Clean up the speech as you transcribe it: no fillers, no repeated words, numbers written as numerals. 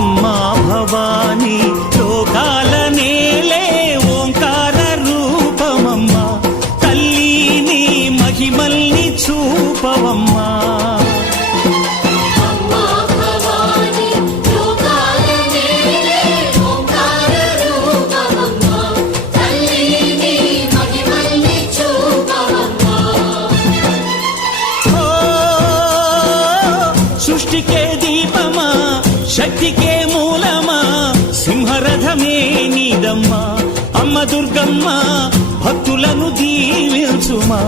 అమ్మా భవానీ లోకాల నేలే ఓంకార రూపమమ్మా తల్లి నీ మహిమల్ని చూపవమ్మా సృష్టికే దీపమా శక్తికే మూలమా సింహరథమే నీదమ్మా అమ్మ దుర్గమ్మ భక్తులను దీవించుమా